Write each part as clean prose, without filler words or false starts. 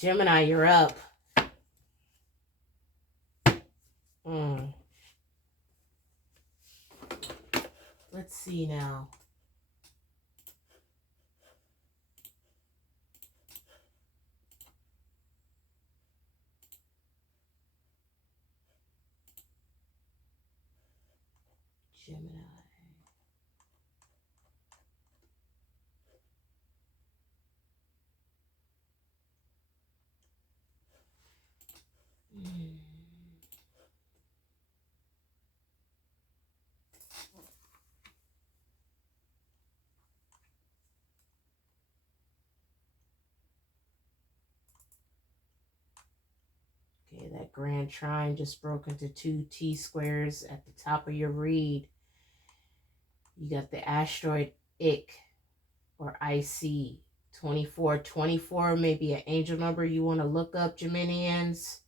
Gemini, you're up. Let's see now. Gemini. Okay, that grand trine just broke into two T-squares at the top of your read. You got the asteroid IC or IC 2424, maybe an angel number you want to look up, Geminians.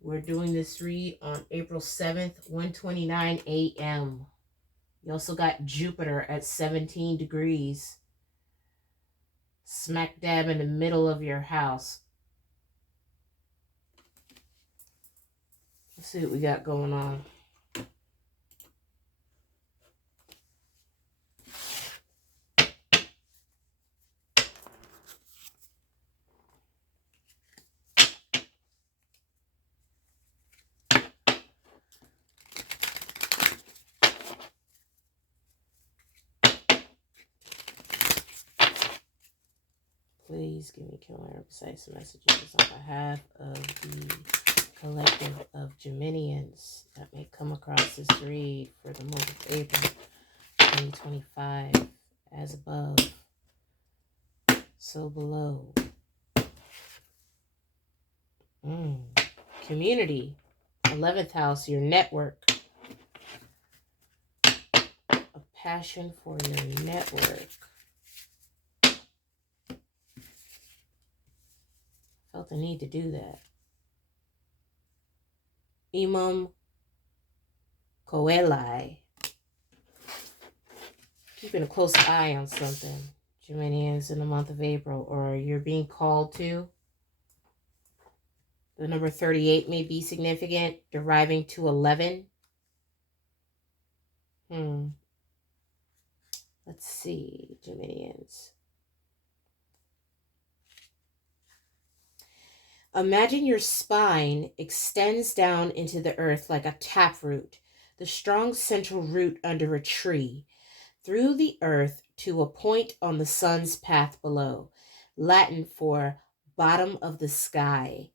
We're doing this read on April 7th, 1:29 a.m. You also got Jupiter at 17 degrees, smack dab in the middle of your house. Let's see what we got going on. Please give me clear and precise messages on behalf of the collective of Geminians that may come across this read for the month of April 2025, as above, so below. Community, 11th house, your network. A passion for your network. Felt the need to do that. Imam Coeli. Keeping a close eye on something. Geminians in the month of April, or you're being called to. The number 38 may be significant, deriving to 11. Let's see, Geminians. Imagine your spine extends down into the earth like a taproot, the strong central root under a tree, through the earth to a point on the sun's path below, Latin for bottom of the sky.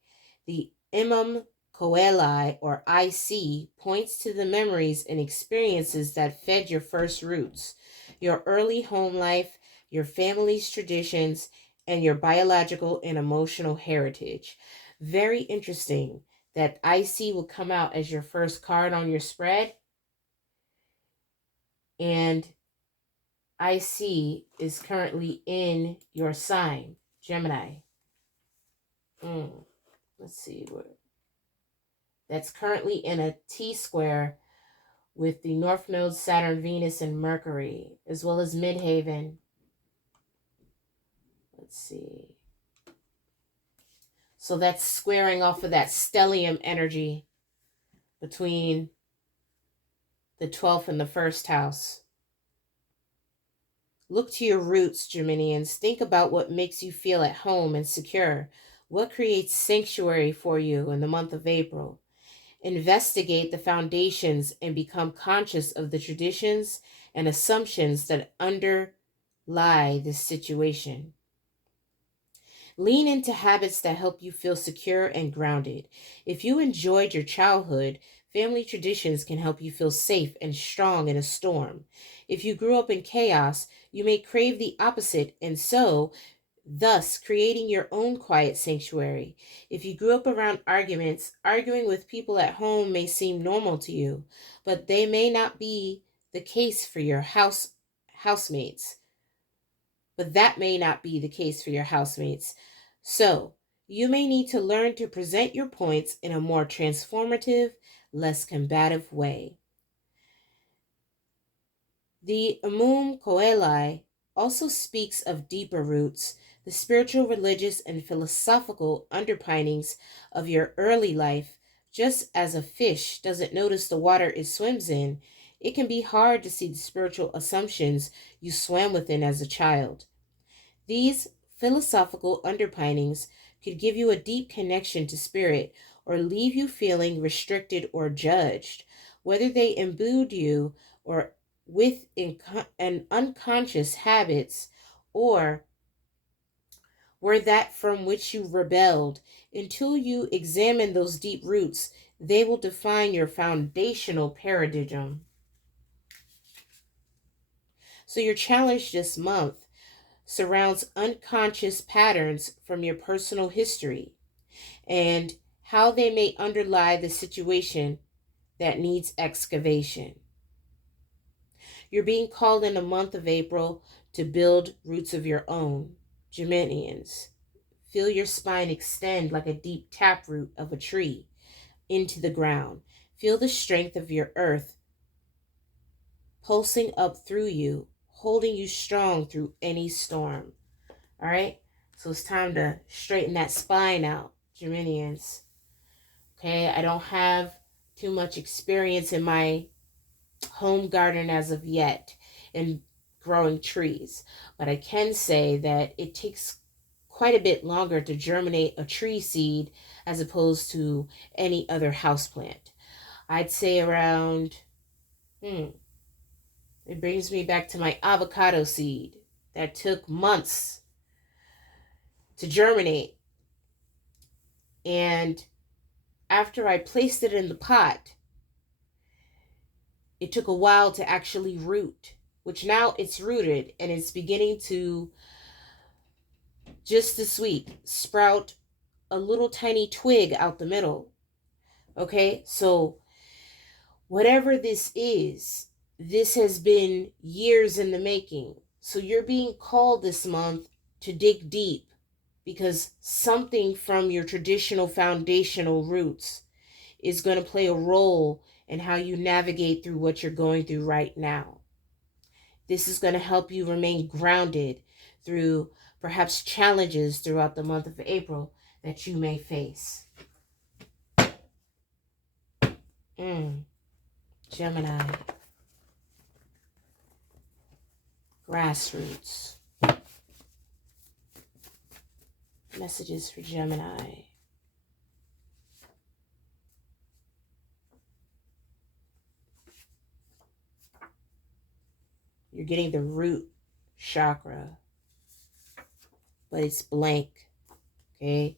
The Imam Coeli, or IC, points to the memories and experiences that fed your first roots, your early home life, your family's traditions, and your biological and emotional heritage. Very interesting that IC will come out as your first card on your spread. And IC is currently in your sign, Gemini. Let's see what. That's currently in a T-square with the North Node, Saturn, Venus, and Mercury, as well as Midhaven. Let's see. So that's squaring off of that stellium energy between the 12th and the 1st house. Look to your roots, Geminians. Think about what makes you feel at home and secure. What creates sanctuary for you in the month of April? Investigate the foundations and become conscious of the traditions and assumptions that underlie this situation. Lean into habits that help you feel secure and grounded. If you enjoyed your childhood, family traditions can help you feel safe and strong in a storm. If you grew up in chaos, you may crave the opposite, and so, thus creating your own quiet sanctuary. If you grew up around arguments, arguing with people at home may seem normal to you, but they may not be the case for your housemates. But that may not be the case for your housemates. So, you may need to learn to present your points in a more transformative, less combative way. The Imam Coeli also speaks of deeper roots, the spiritual, religious, and philosophical underpinnings of your early life. Just as a fish doesn't notice the water it swims in, it can be hard to see the spiritual assumptions you swam within as a child. These philosophical underpinnings could give you a deep connection to spirit or leave you feeling restricted or judged, whether they imbued you or with an unconscious habits or were that from which you rebelled. Until you examine those deep roots, they will define your foundational paradigm. So your challenge this month surrounds unconscious patterns from your personal history and how they may underlie the situation that needs excavation. You're being called in the month of April to build roots of your own. Geminians, feel your spine extend like a deep taproot of a tree into the ground. Feel the strength of your earth pulsing up through you, holding you strong through any storm. All right? So it's time to straighten that spine out, Geminians. Okay, I don't have too much experience in my home garden as of yet in growing trees, but I can say that it takes quite a bit longer to germinate a tree seed as opposed to any other houseplant. I'd say around, it brings me back to my avocado seed that took months to germinate. And after I placed it in the pot, it took a while to actually root, which now it's rooted and it's beginning to, just this week, sprout a little tiny twig out the middle. Okay, so whatever this is, this has been years in the making. So you're being called this month to dig deep because something from your traditional foundational roots is going to play a role in how you navigate through what you're going through right now. This is going to help you remain grounded through perhaps challenges throughout the month of April that you may face. Gemini. Grassroots. Messages for Gemini. You're getting the root chakra, but it's blank. Okay?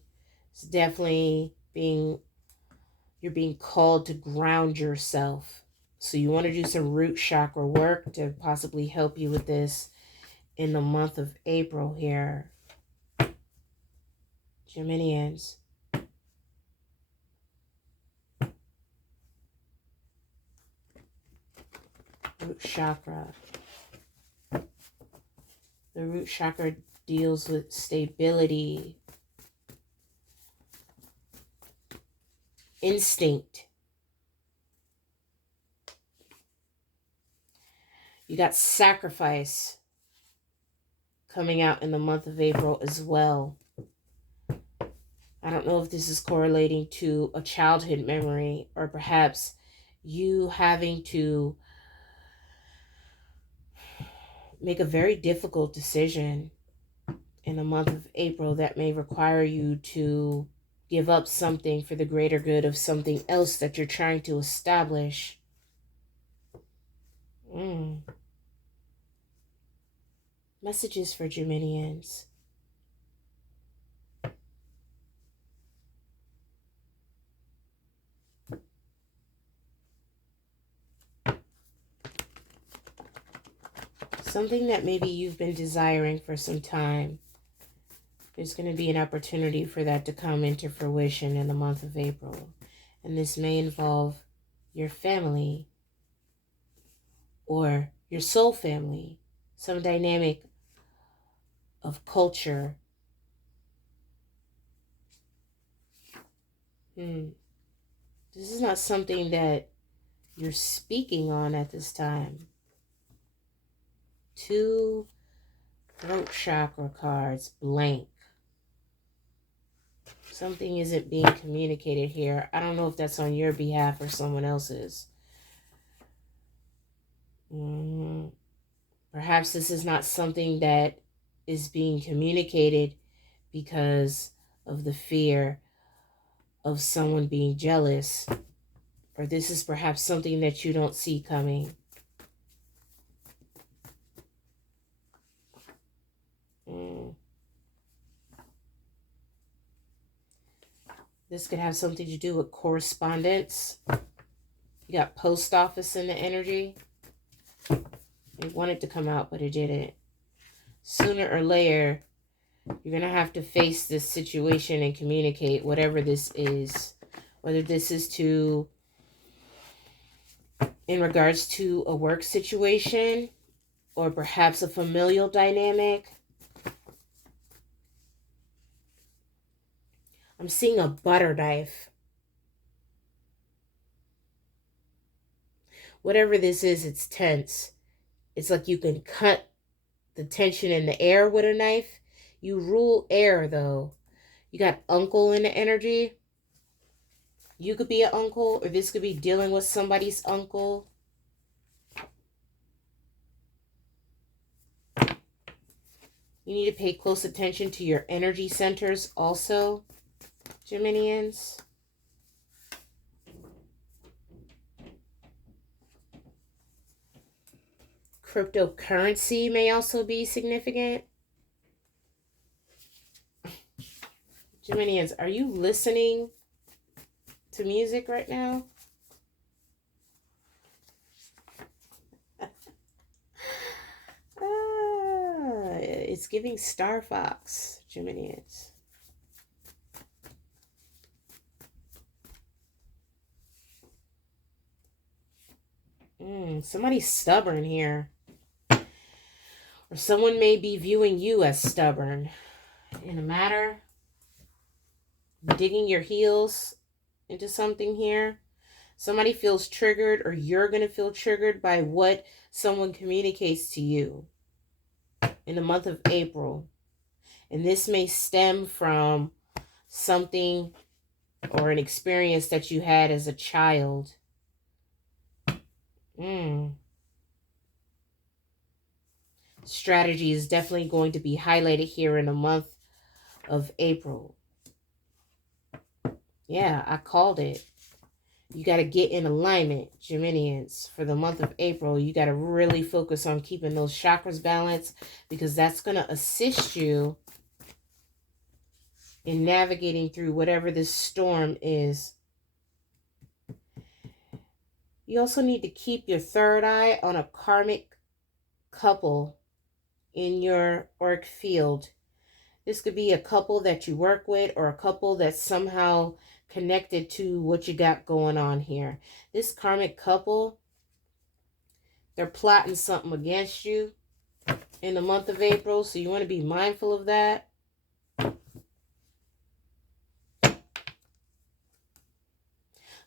It's definitely you're being called to ground yourself. So you want to do some root chakra work to possibly help you with this in the month of April here. Geminians. Root chakra. The root chakra deals with stability, instinct. You got sacrifice coming out in the month of April as well. I don't know if this is correlating to a childhood memory or perhaps you having to make a very difficult decision in the month of April that may require you to give up something for the greater good of something else that you're trying to establish. Messages for Geminians. Something that maybe you've been desiring for some time. There's going to be an opportunity for that to come into fruition in the month of April. And this may involve your family or your soul family, some dynamic of culture. This is not something that you're speaking on at this time. Two Throat chakra cards, blank. Something isn't being communicated here. I don't know if that's on your behalf or someone else's. Perhaps this is not something that is being communicated because of the fear of someone being jealous. Or this is perhaps something that you don't see coming. This could have something to do with correspondence. You got post office in the energy. It wanted to come out, but it didn't. Sooner or later, you're going to have to face this situation and communicate whatever this is. Whether this is in regards to a work situation or perhaps a familial dynamic. I'm seeing a butter knife. Whatever this is, it's tense. It's like you can cut the tension in the air with a knife. You rule air, though. You got uncle in the energy. You could be an uncle, or this could be dealing with somebody's uncle. You need to pay close attention to your energy centers also, Geminians. Cryptocurrency may also be significant. Geminians, are you listening to music right now? It's giving Star Fox, Geminians. Somebody's stubborn here. Or someone may be viewing you as stubborn in a matter. Digging your heels into something here. Somebody feels triggered, or you're going to feel triggered by what someone communicates to you in the month of April. And this may stem from something or an experience that you had as a child. Strategy is definitely going to be highlighted here in the month of April. Yeah, I called it. You got to get in alignment, Geminians, for the month of April. You got to really focus on keeping those chakras balanced, because that's going to assist you in navigating through whatever this storm is. You also need to keep your third eye on a karmic couple in your work field. This could be a couple that you work with, or a couple that's somehow connected to what you got going on here. This karmic couple, they're plotting something against you in the month of April, so you want to be mindful of that.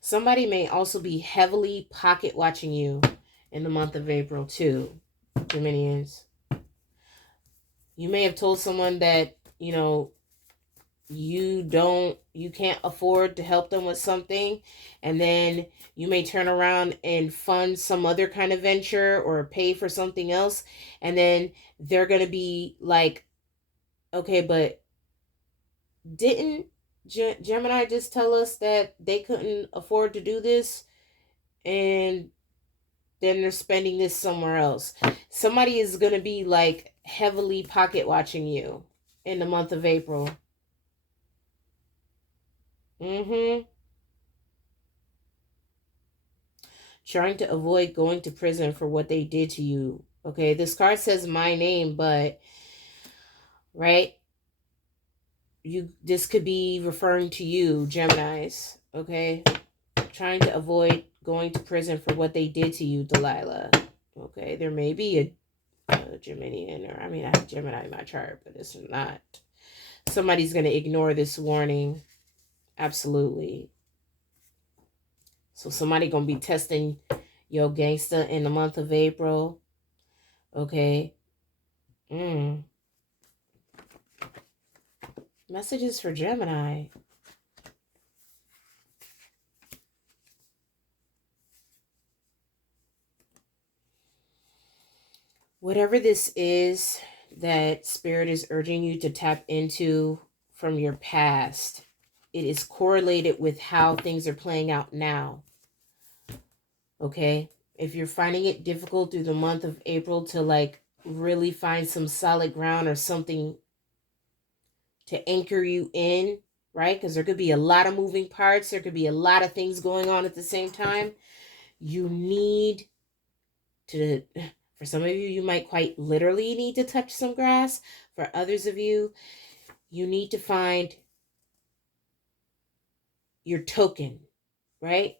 Somebody may also be heavily pocket watching you in the month of April too, Geminians. You may have told someone that, you can't afford to help them with something, and then you may turn around and fund some other kind of venture or pay for something else, and then they're going to be like, okay, but didn't Gemini just tell us that they couldn't afford to do this, and then they're spending this somewhere else? Somebody is going to be like heavily pocket watching you in the month of April. Trying to avoid going to prison for what they did to you. Okay, this card says my name, but right, this could be referring to you, Geminis. Okay, trying to avoid going to prison for what they did to you, Delilah. Okay, there may be a Geminian, or I have Gemini in my chart, but it's not. Somebody's going to ignore this warning. Absolutely. So somebody going to be testing your gangster in the month of April. Okay. Messages for Gemini. Whatever this is that Spirit is urging you to tap into from your past, it is correlated with how things are playing out now. Okay? If you're finding it difficult through the month of April to like really find some solid ground or something to anchor you in, right? Because there could be a lot of moving parts. There could be a lot of things going on at the same time. You need to, for some of you, you might quite literally need to touch some grass. For others of you, you need to find your token, right?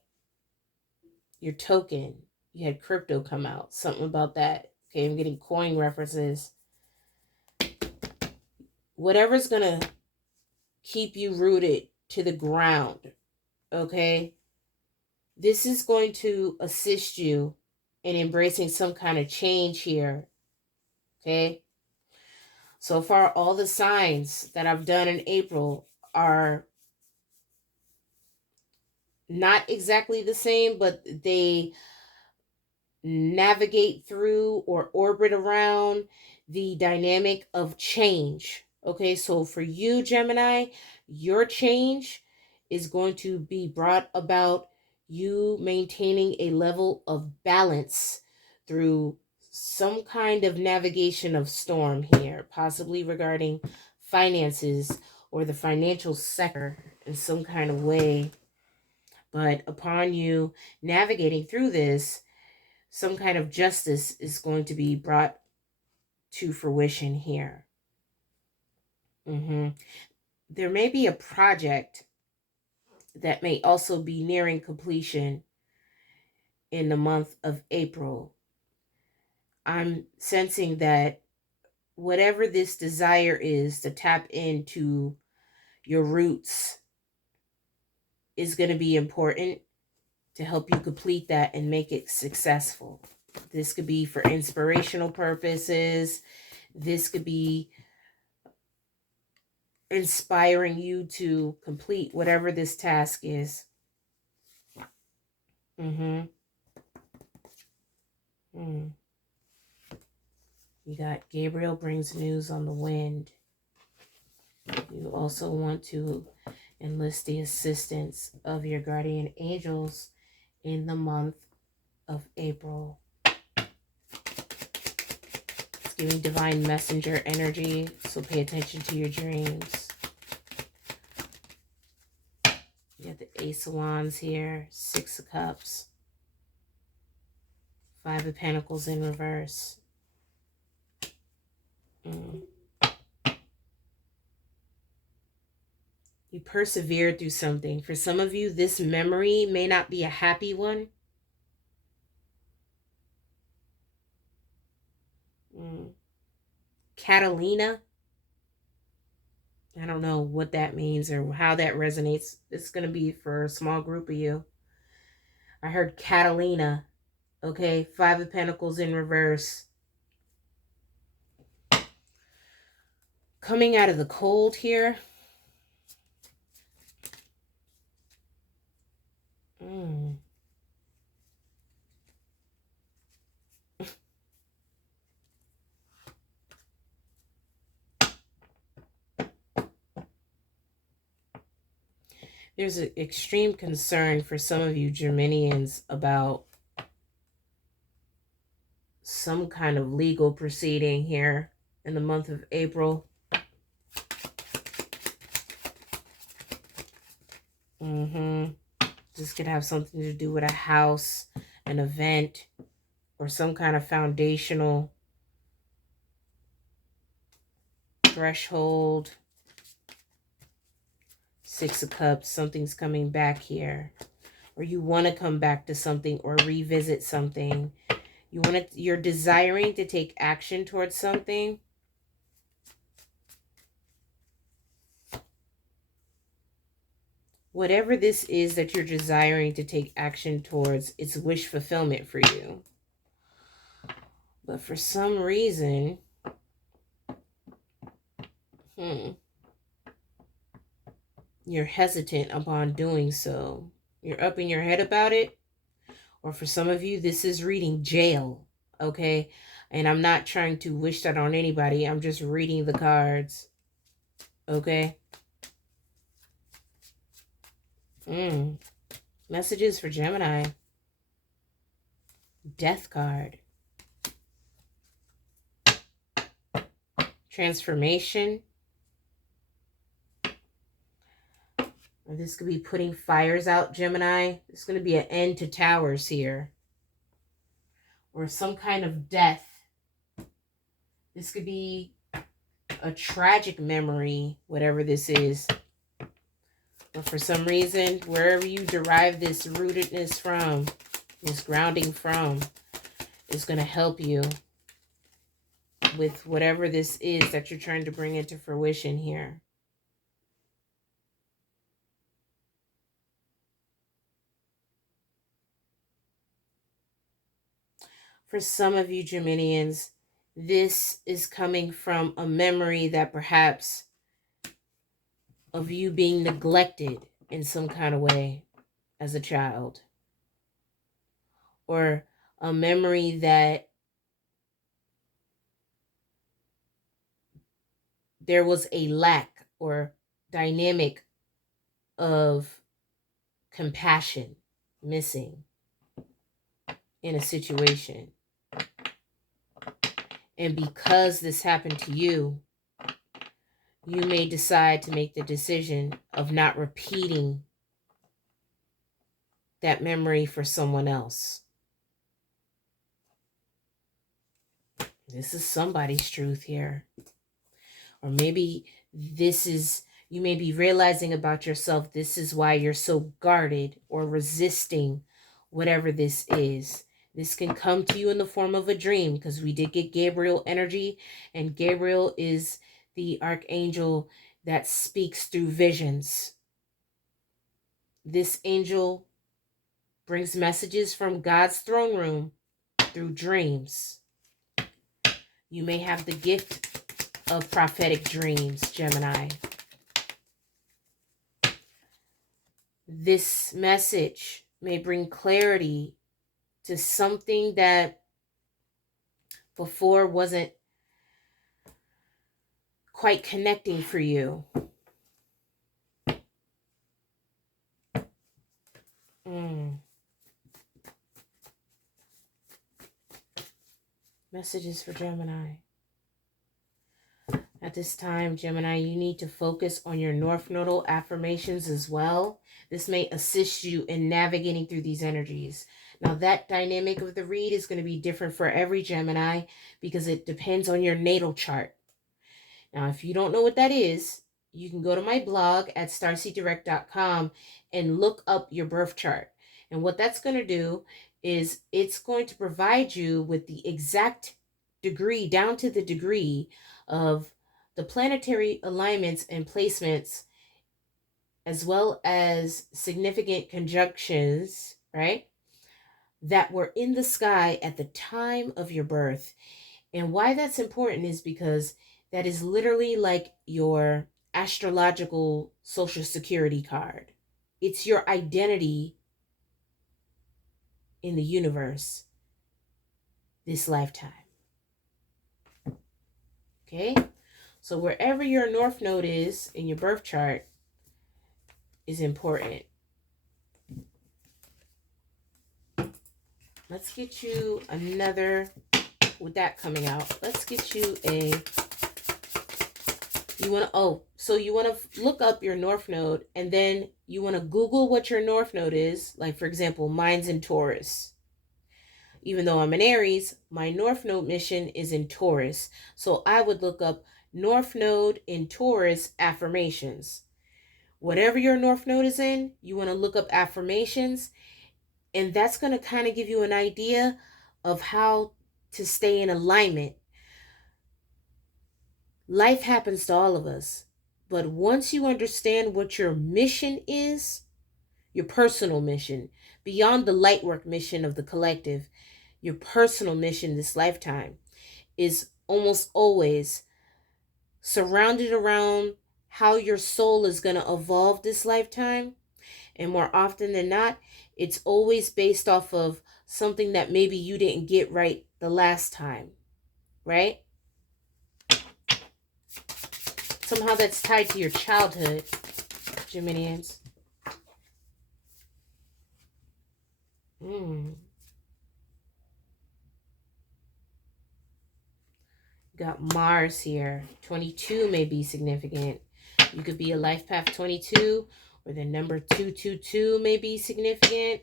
Your token. You had crypto come out. Something about that. Okay, I'm getting coin references. Whatever's going to keep you rooted to the ground, okay? This is going to assist you in embracing some kind of change here, okay? So far, all the signs that I've done in April are not exactly the same, but they navigate through or orbit around the dynamic of change. Okay, so for you, Gemini, your change is going to be brought about you maintaining a level of balance through some kind of navigation of storm here, possibly regarding finances or the financial sector in some kind of way. But upon you navigating through this, some kind of justice is going to be brought to fruition here. There may be a project that may also be nearing completion in the month of April. I'm sensing that whatever this desire is to tap into your roots is going to be important to help you complete that and make it successful. This could be for inspirational purposes. This could be inspiring you to complete whatever this task is. You got Gabriel brings news on the wind. You also want to enlist the assistance of your guardian angels in the month of April. It's giving divine messenger energy, so pay attention to your dreams. You got the Ace of Wands here, Six of Cups, Five of Pentacles in reverse. You persevered through something. For some of you, this memory may not be a happy one. Catalina. I don't know what that means or how that resonates. It's going to be for a small group of you. I heard Catalina. Okay, Five of Pentacles in reverse. Coming out of the cold here. There's an extreme concern for some of you Geminians about some kind of legal proceeding here in the month of April. This could have something to do with a house, an event, or some kind of foundational threshold. Six of Cups, something's coming back here. Or you want to come back to something or revisit something. You're desiring to take action towards something. Whatever this is that you're desiring to take action towards, it's wish fulfillment for you. But for some reason, you're hesitant upon doing so. You're up in your head about it. Or for some of you, this is reading jail, okay? And I'm not trying to wish that on anybody. I'm just reading the cards, okay? Messages for Gemini. Death card. Transformation. Or this could be putting fires out, Gemini. There's going to be an end to towers here. Or some kind of death. This could be a tragic memory, whatever this is. But for some reason, wherever you derive this rootedness from, this grounding from, is going to help you with whatever this is that you're trying to bring into fruition here. For some of you Geminians, this is coming from a memory that perhaps of you being neglected in some kind of way as a child. Or a memory that there was a lack or dynamic of compassion missing in a situation. And because this happened to you, you may decide to make the decision of not repeating that memory for someone else. This is somebody's truth here. Or maybe this is, you may be realizing about yourself, this is why you're so guarded or resisting whatever this is. This can come to you in the form of a dream, because we did get Gabriel energy, and Gabriel is the archangel that speaks through visions. This angel brings messages from God's throne room through dreams. You may have the gift of prophetic dreams, Gemini. This message may bring clarity to something that before wasn't quite connecting for you. Messages for Gemini. At this time, Gemini, you need to focus on your North Nodal affirmations as well. This may assist you in navigating through these energies. Now, that dynamic of the read is going to be different for every Gemini because it depends on your natal chart. Now, if you don't know what that is, you can go to my blog at starseeddirect.com and look up your birth chart. And what that's going to do is it's going to provide you with the exact degree, down to the degree of the planetary alignments and placements, as well as significant conjunctions, right, that were in the sky at the time of your birth. And why that's important is because that is literally like your astrological social security card. It's your identity in the universe this lifetime. Okay? So wherever your North Node is in your birth chart is important. Let's get you another, with that coming out, let's get you a, you want to, so you want to look up your North Node, and then you want to Google what your North Node is. Like, for example, mine's in Taurus. Even though I'm an Aries, my North Node mission is in Taurus. So I would look up North Node in Taurus affirmations. Whatever your North Node is in, you want to look up affirmations, and that's going to kind of give you an idea of how to stay in alignment. Life happens to all of us, but once you understand what your mission is, your personal mission, beyond the light work mission of the collective, your personal mission this lifetime is almost always surrounded around how your soul is going to evolve this lifetime. And more often than not, it's always based off of something that maybe you didn't get right the last time, right? Somehow that's tied to your childhood, Geminians. Got Mars here. 22 may be significant. You could be a life path 22, or the number 222 may be significant.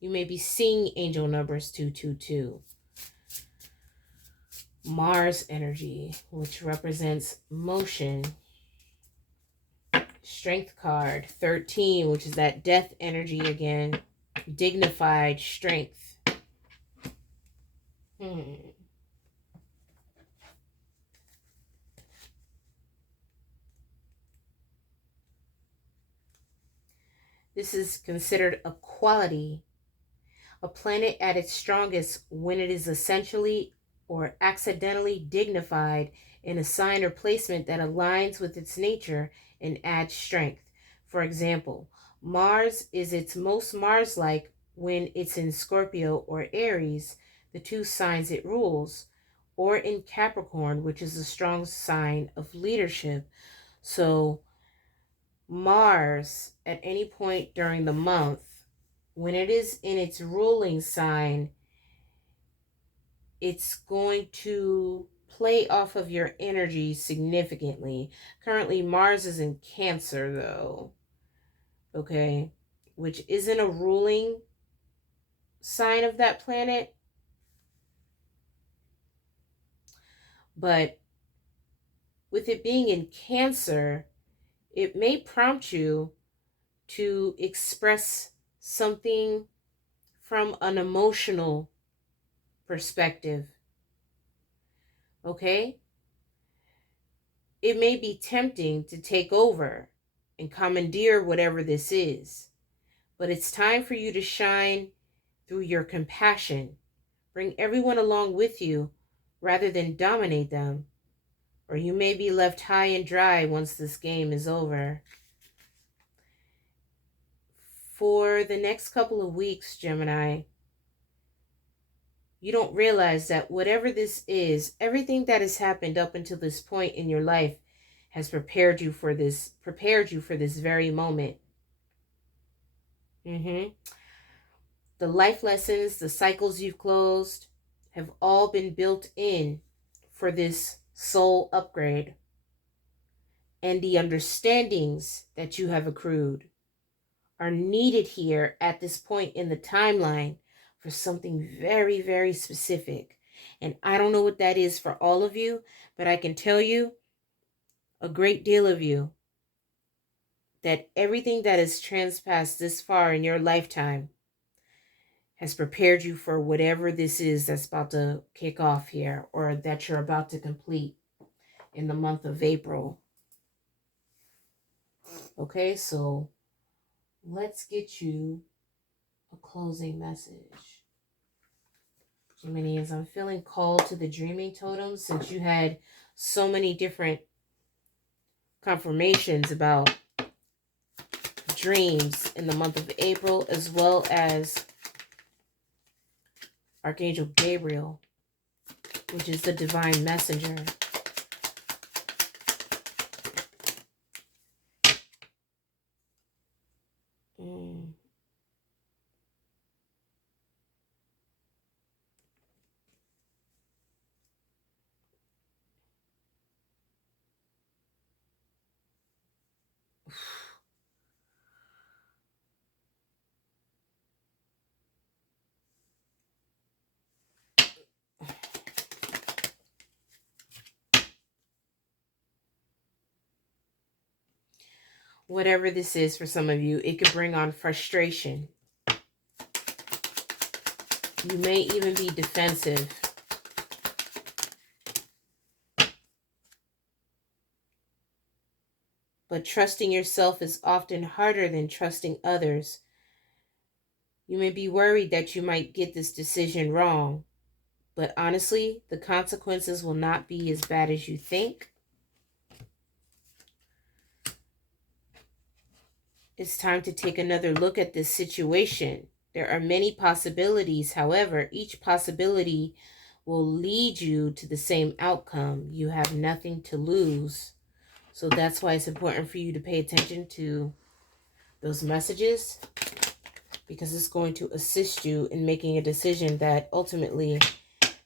You may be seeing angel numbers 222. Mars energy, which represents motion. Strength card 13, which is that death energy again. Dignified strength. This is considered a quality. A planet at its strongest when it is essentially or accidentally dignified in a sign or placement that aligns with its nature and adds strength. For example, Mars is its most Mars-like when it's in Scorpio or Aries, the two signs it rules, or in Capricorn, which is a strong sign of leadership. So Mars, at any point during the month, when it is in its ruling sign, it's going to play off of your energy significantly. Currently, Mars is in Cancer, though, okay, which isn't a ruling sign of that planet. But with it being in Cancer, it may prompt you to express something from an emotional perspective, okay? It may be tempting to take over and commandeer whatever this is, but it's time for you to shine through your compassion. Bring everyone along with you rather than dominate them, or you may be left high and dry once this game is over. For the next couple of weeks, Gemini, you don't realize that whatever this is, everything that has happened up until this point in your life has prepared you for this very moment. The life lessons, the cycles you've closed have all been built in for this soul upgrade. And the understandings that you have accrued are needed here at this point in the timeline for something very, very specific. And I don't know what that is for all of you, but I can tell you, a great deal of you, that everything that has transpassed this far in your lifetime has prepared you for whatever this is that's about to kick off here, or that you're about to complete in the month of April. Okay, so let's get you a closing message. Geminians, I'm feeling called to the dreaming totem since you had so many different confirmations about dreams in the month of April, as well as Archangel Gabriel, which is the divine messenger. Whatever this is for some of you, it could bring on frustration. You may even be defensive. But trusting yourself is often harder than trusting others. You may be worried that you might get this decision wrong, but honestly, the consequences will not be as bad as you think. It's time to take another look at this situation. There are many possibilities. However, each possibility will lead you to the same outcome. You have nothing to lose. So that's why it's important for you to pay attention to those messages, because it's going to assist you in making a decision that ultimately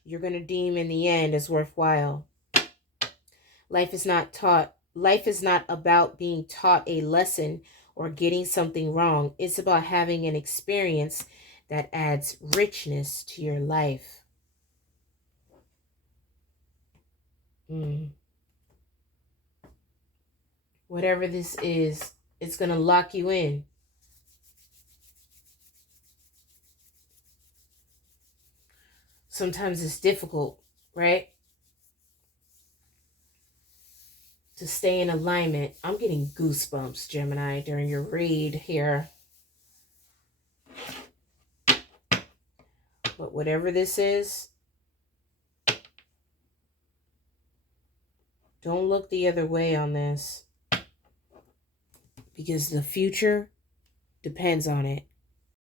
you're going to deem in the end as worthwhile. Life is not about being taught a lesson or getting something wrong. It's about having an experience that adds richness to your life. Whatever this is, it's going to lock you in. Sometimes it's difficult, right? To stay in alignment. I'm getting goosebumps, Gemini, during your read here. But whatever this is, don't look the other way on this, because the future depends on it.